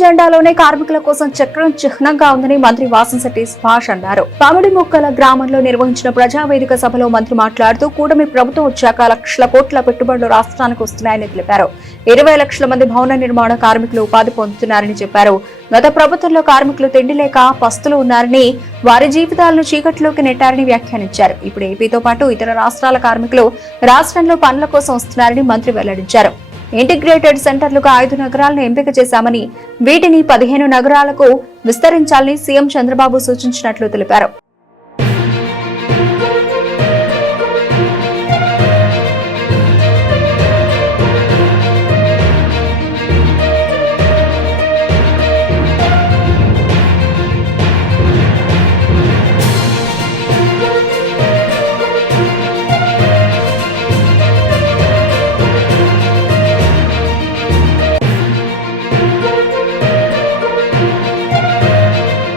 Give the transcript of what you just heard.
జెండాలోనే కార్మికుల కోసం చక్రం చిహ్నంగా ఉందని మంత్రి వాసంశెట్టి సుభాష్ అన్నారు. పామిడిముక్కల గ్రామంలో నిర్వహించిన ప్రజావేదిక సభలో మంత్రి మాట్లాడుతూ కూటమి ప్రభుత్వం వచ్చాక లక్షల కోట్ల పెట్టుబడులు రాష్ట్రానికి వస్తున్నాయని తెలిపారు. 20 లక్షల మంది భవన నిర్మాణ కార్మికులు ఉపాధి పొందుతున్నారని చెప్పారు. గత ప్రభుత్వంలో కార్మికులు తిండి లేక పస్తులు ఉన్నారని, వారి జీవితాలను చీకట్లోకి నెట్టారని వ్యాఖ్యానించారు. ఇప్పుడు ఏపీతో పాటు ఇతర రాష్ట్రాల కార్మికులు రాష్ట్రంలో పనుల కోసం వస్తున్నారని మంత్రి వెల్లడించారు. ఇంటిగ్రేటెడ్ సెంటర్లుగా 5 నగరాలను ఎంపిక చేశామని, వీటిని 15 నగరాలకు విస్తరించాలని సీఎం చంద్రబాబు సూచించినట్లు తెలిపారు.